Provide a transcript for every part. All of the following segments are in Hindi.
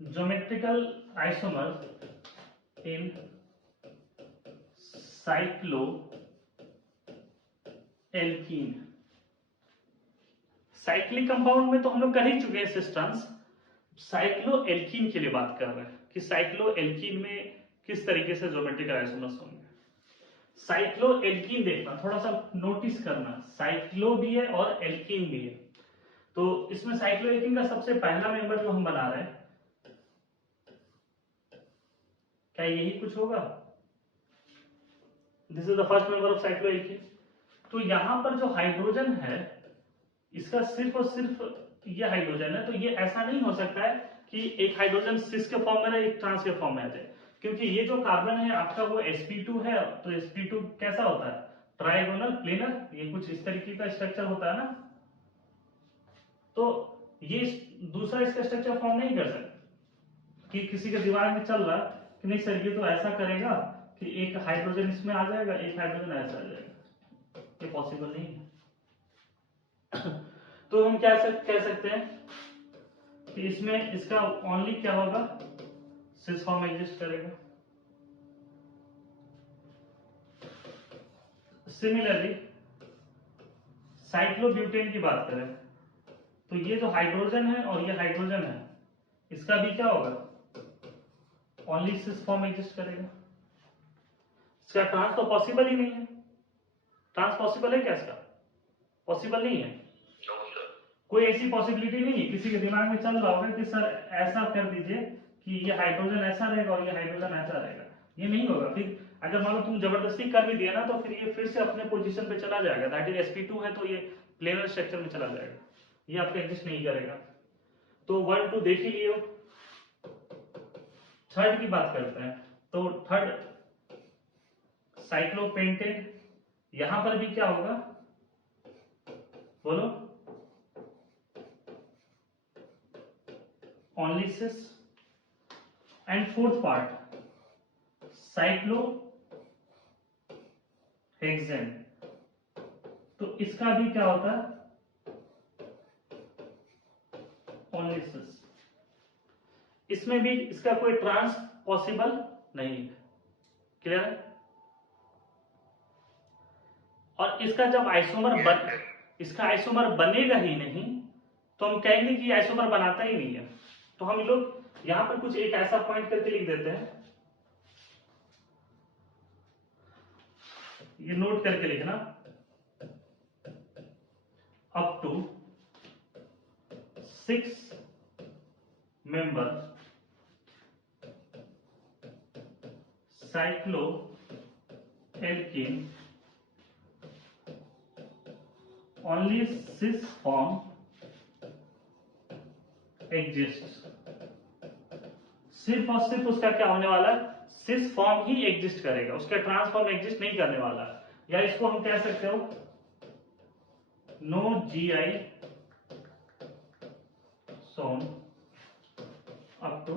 ज्योमेट्रिकल आइसोमर्स इन साइक्लो एल्कीन। साइक्लिक कंपाउंड में तो हम लोग कर ही चुके हैं सिस्टम्स, साइक्लो एल्कीन के लिए बात कर रहे हैं कि साइक्लो एल्कीन में किस तरीके से ज्योमेट्रिकल आइसोमर्स होंगे। साइक्लो एल्कीन देखना, थोड़ा सा नोटिस करना, साइक्लो भी है और एल्कीन भी है। तो इसमें साइक्लो एल्कीन का सबसे पहला मेंबर जो हम बना रहे हैं, क्या यही कुछ होगा? This is the first member of cyclo alkene. तो यहां पर जो हाइड्रोजन है इसका सिर्फ और सिर्फ ये हाइड्रोजन है, तो ये ऐसा नहीं हो सकता है कि एक हाइड्रोजन सिस के फॉर्म में रहे, एक ट्रांस के फॉर्म में आ जाए, क्योंकि ये जो कार्बन है आपका वो sp2 है। तो sp2 कैसा होता है? ट्राइगोनल प्लेनर, ये कुछ इस तरीके का स्ट्रक्चर होता है ना। तो ये दूसरा इसका स्ट्रक्चर फॉर्म नहीं कर सकता कि किसी के दिमाग में चल रहा कि नहीं सर ये तो ऐसा करेगा कि एक हाइड्रोजन इसमें आ जाएगा, एक हाइड्रोजन ऐसा आ जाएगा, ये पॉसिबल नहीं है। तो हम क्या कह सकते हैं कि इसमें इसका ओनली क्या होगा, सिस फॉर्म एग्जिस्ट करेगा। सिमिलरली साइक्लोब्यूटेन की बात करें तो ये जो हाइड्रोजन है और ये हाइड्रोजन है, इसका भी क्या होगा, ओनली सिस फॉर्म एग्जिस्ट करेगा। इसका ट्रांस तो पॉसिबल ही नहीं है। ट्रांस पॉसिबल है क्या? इसका पॉसिबल नहीं है। कोई ऐसी पॉसिबिलिटी नहीं है। किसी के दिमाग में चल रहा होगा कि सर ऐसा कर दीजिए कि ये हाइड्रोजन ऐसा रहेगा और ये हाइड्रोजन ऐसा रहेगा, ये नहीं होगा। फिर अगर मान लो तुम जबरदस्ती कर भी दिया ना तो फिर ये फिर से अपने पोजीशन पे चला जाएगा, दैट इज sp2 है तो ये प्लेनर स्ट्रक्चर में चला जाएगा, ये आपका एग्जिस्ट नहीं करेगा। तो 1 2 देख ही लियो। थर्ड की बात करते हैं तो थर्ड साइक्लोपेंटेन, यहां पर भी क्या होगा बोलो, only cis. And fourth part cyclohexane, तो इसका भी क्या होता है, ओनली सिस। इसमें भी इसका कोई ट्रांस पॉसिबल नहीं है। क्लियर है? और इसका जब इसका आइसोमर बनेगा ही नहीं तो हम कहेंगे कि आइसोमर बनाता ही नहीं है। तो हम लोग यहां पर कुछ एक ऐसा पॉइंट करके लिख देते हैं, ये नोट करके लिखना, up to 6 member cycloalkene only cis form exist. सिर्फ और सिर्फ उसका क्या होने वाला है, सिस फॉर्म ही एग्जिस्ट करेगा, उसका ट्रांसफॉर्म एग्जिस्ट नहीं करने वाला। या इसको हम कह सकते हो no GI shown up to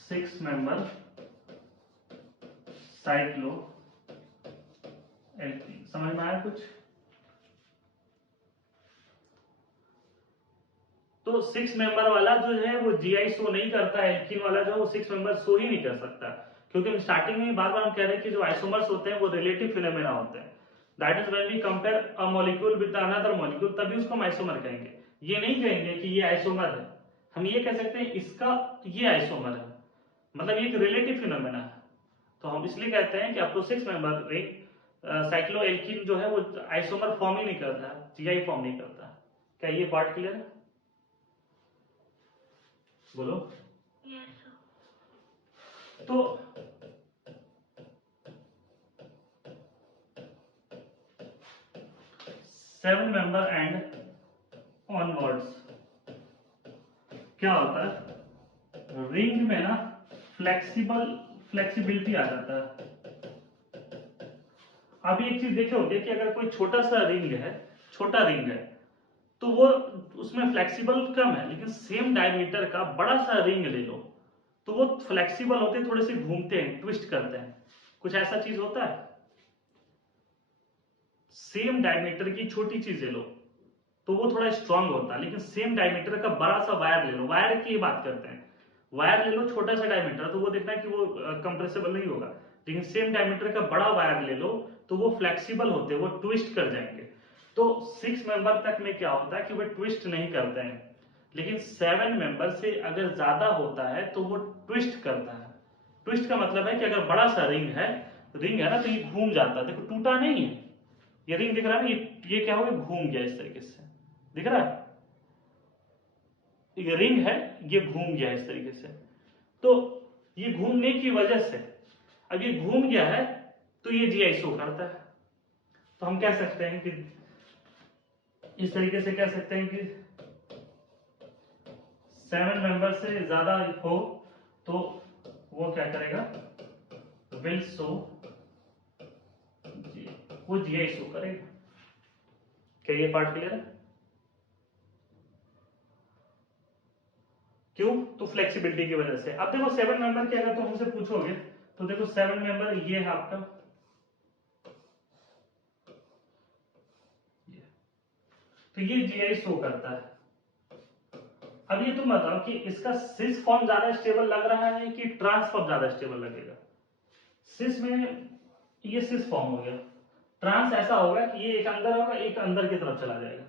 6 member cycloalkene. समझ में आया कुछ? तो 6 मेंबर वाला जो है वो GI शो नहीं करता है, एल्कीन वाला जो है वो 6 मेंबर शो ही नहीं कर सकता, क्योंकि हम स्टार्टिंग में बार बार हम कह रहे हैं कि जो आइसोमर्स होते हैं वो रिलेटिव फिनोमेना होते हैं। That is when we compare a molecule with another molecule, तभी उसको हम आइसोमर कहेंगे। ये नहीं कहेंगे कि ये आइसोमर है, हम ये कह सकते हैं इसका ये आइसोमर है, मतलब ये एक रिलेटिव फिनोमेना है। तो हम इसलिए कहते हैं कि up to 6 member ring cycloalkene जो है वो आइसोमर फॉर्म ही नहीं करता, GI फॉर्म नहीं करता। क्या ये पार्ट क्लियर है? बोलो। yes, तो सेवन मेंबर एंड ऑनवर्ड्स क्या होता है, रिंग में ना फ्लेक्सिबिलिटी आ जाता है। अभी एक चीज देखे होंगे कि अगर कोई छोटा सा रिंग है, छोटा रिंग है तो वो उसमें फ्लेक्सिबल कम है, लेकिन सेम डायमीटर का बड़ा सा रिंग ले लो तो वो फ्लेक्सिबल होते हैं, थोड़े से घूमते हैं, ट्विस्ट करते हैं, कुछ ऐसा चीज होता है। सेम डायमीटर की छोटी चीज ले लो तो वो थोड़ा स्ट्रांग होता है। लेकिन सेम डायमीटर का बड़ा सा वायर ले लो, वायर की बात करते हैं, वायर ले लो छोटा सा डायमीटर, तो वो देखना कि वो कंप्रेसिबल नहीं होगा। लेकिन सेम डायमीटर का बड़ा वायर ले लो तो वो फ्लेक्सिबल होते हैं, वो ट्विस्ट कर जाएंगे। तो 6 मेंबर तक में क्या होता है कि वो ट्विस्ट नहीं करते हैं, लेकिन 7 मेंबर से अगर ज्यादा होता है तो वो ट्विस्ट करता है। ट्विस्ट का मतलब है कि अगर बड़ा सा रिंग है ना, तो ये घूम जाता है। देखो टूटा नहीं है, ये रिंग दिख रहा है ना, ये क्या हो गया, घूम गया इस तरीके से, दिख रहा है, ये रिंग है, ये घूम गया इस तरीके से। तो ये घूमने की वजह से, अब ये घूम गया है तो ये जीआई शो करता है। तो हम कह सकते हैं कि इस तरीके से कह सकते हैं कि 7 मेंबर से ज्यादा हो तो वो क्या करेगा, विल शो, वो जीआई शो करेगा। क्या ये पार्ट क्लियर है? क्यों? तो फ्लेक्सिबिलिटी की वजह से। अब देखो 7 मेंबर की अगर तुम हमसे पूछोगे तो देखो 7 मेंबर ये है आपका, तो ये जीआई शो करता है। अब ये तुम बताओ कि इसका सिस फॉर्म ज्यादा स्टेबल लग रहा है कि ट्रांस फॉर्म ज्यादा स्टेबल लगेगा? सिस में ये सिस फॉर्म हो गया, ट्रांस ऐसा होगा कि ये एक अंदर होगा, एक अंदर की तरफ चला जाएगा।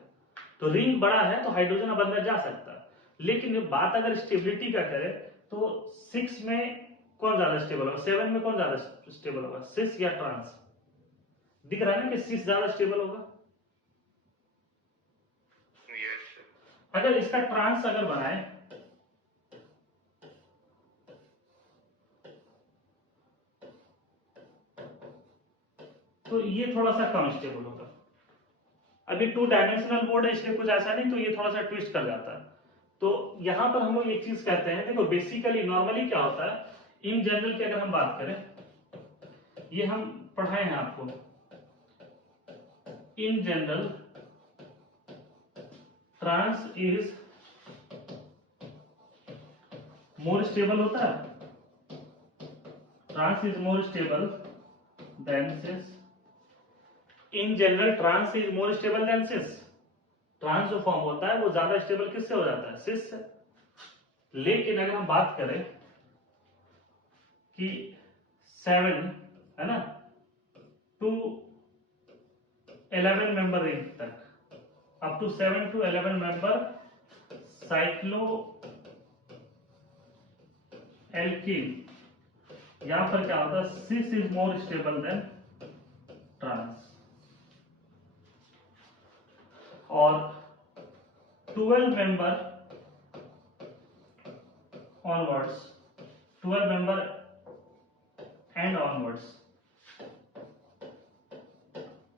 तो रिंग बड़ा है तो हाइड्रोजन अब अंदर जा सकता है। लेकिन बात अगर स्टेबिलिटी का करें तो 6 में कौन ज्यादा स्टेबल होगा, 7 में कौन ज्यादा स्टेबल होगा, सिस या ट्रांस? दिख रहा है ना कि सिस ज्यादा स्टेबल होगा। अगर इसका ट्रांस अगर बनाए तो ये थोड़ा सा कम स्टेबल होगा। अभी 2 डायमेंशनल बोर्ड है इसलिए कुछ ऐसा नहीं, तो ये थोड़ा सा ट्विस्ट कर जाता है। तो यहां पर हम लोग एक चीज कहते हैं, देखो बेसिकली नॉर्मली क्या होता है, इन जनरल की अगर हम बात करें, ये हम पढ़ाए हैं आपको, in general trans is more stable होता है, trans is more stable than cis. In general trans is more stable than cis. Trans जो फॉर्म होता है वो ज्यादा स्टेबल किससे हो जाता है, सिस से। लेकिन अगर हम बात करें कि 7 है ना, टू 11 मेंबर रिंग तक, up to 7 to 11 member cycloalkene, यहां पर क्या होता है, cis is more stable than trans. और 12 member onwards, 12 member and onwards,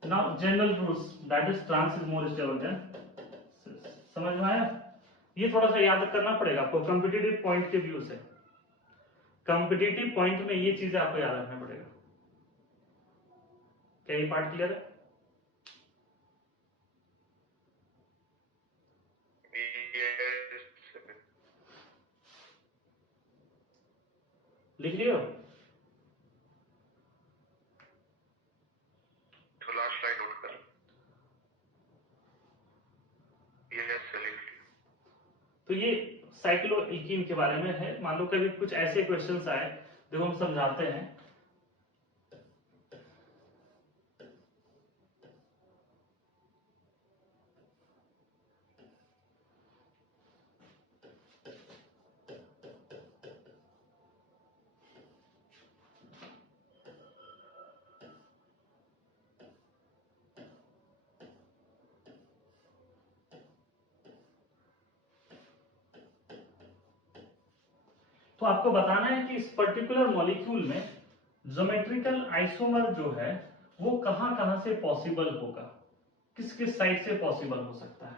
now general rules, that is trans is more stable than cis। समझ में आया? ये थोड़ा सा याद करना पड़ेगा आपको कॉम्पिटिटिव पॉइंट के व्यू से। कॉम्पिटिटिव पॉइंट में ये चीजें आपको याद रखना पड़ेगा। क्या ये पार्ट क्लियर है? लिख लियो? तो ये साइक्लोएल्कीन के बारे में है। मान लो कभी कुछ ऐसे क्वेश्चंस आए, देखो हम समझाते हैं। तो आपको बताना है कि इस पर्टिकुलर मॉलिक्यूल में ज्योमेट्रिकल आइसोमर जो है वो कहां कहां से पॉसिबल होगा, किस किस साइड से पॉसिबल हो सकता है,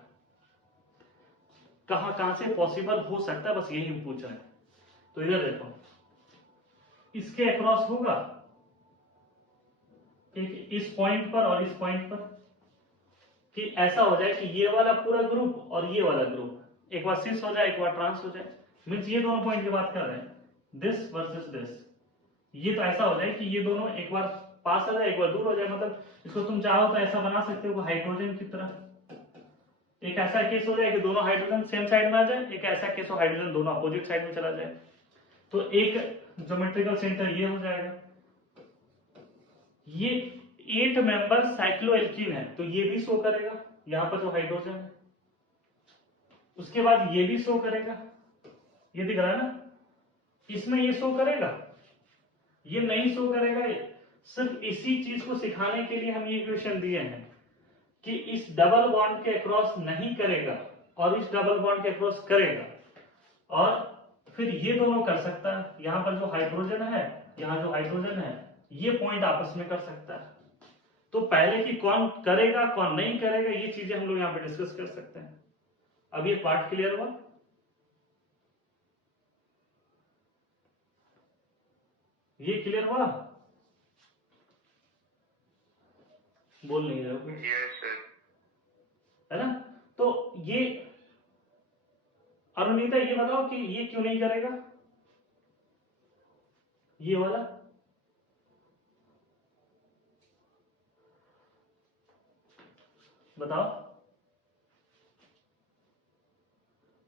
कहां कहां से पॉसिबल हो सकता है, बस यही हम पूछ रहे हैं। तो इधर देखो, इसके अक्रॉस होगा, एक इस पॉइंट पर और इस पॉइंट पर, कि ऐसा हो जाए कि ये वाला पूरा ग्रुप और ये वाला ग्रुप एक बार सिस हो जाए, एक बार ट्रांस हो जाए। मीन्स ये दोनों पॉइंट की बात कर रहे हैं, दिस वर्सेस दिस। ये तो ऐसा हो जाए कि ये दोनों एक बार पास हो जाए, एक बार दूर हो जाए। मतलब इसको तुम चाहो तो ऐसा बना सकते हो हाइड्रोजन की तरह, एक ऐसा केस हो जाए कि दोनों हाइड्रोजन सेम साइड में आ जाए, एक ऐसा केस हो हाइड्रोजन दोनों अपोजिट साइड में चला जाए। तो एक ज्योमेट्रिकल सेंटर ये हो जाएगा। ये 8 मेंबर साइक्लोएल्कीन है तो ये भी शो करेगा यहां पर जो हाइड्रोजन है। उसके बाद ये भी शो करेगा, ये दिख रहा है ना, इसमें ये शो करेगा, ये नहीं शो करेगा। सिर्फ इसी चीज को सिखाने के लिए हम ये इक्वेशन दिए हैं कि इस डबल बॉन्ड के अक्रॉस नहीं करेगा और इस डबल बॉन्ड के अक्रॉस करेगा, और फिर ये दोनों कर सकता है। यहां पर जो हाइड्रोजन है, यहां जो हाइड्रोजन है, ये पॉइंट आपस में कर सकता है। तो पहले कि कौन करेगा कौन नहीं करेगा ये चीजें हम लोग यहां पे डिस्कस कर सकते हैं। अब ये पार्ट क्लियर हुआ? ये क्लियर हुआ? बोल नहीं रहे हो? Yes sir. है ना? तो ये अरुणिता ये बताओ कि ये क्यों नहीं करेगा, ये वाला? बताओ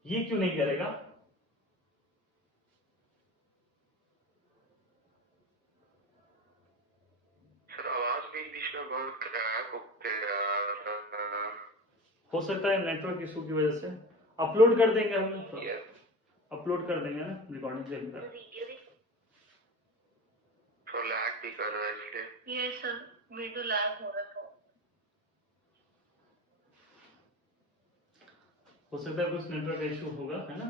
ये क्यों नहीं करेगा? सर आवाज बीच बीच में बहुत क्रैक होते यार। हो सकता है नेटवर्क इशू की वजह से। अपलोड कर देंगे हम लोग, अपलोड कर देंगे ना रिकॉर्डिंग से अंदर। तो लैग भी कर रहा है इसलिए। यस सर, वीडियो लैग हो रहा है। हो सकता है कुछ नेटवर्क इशू होगा, है ना?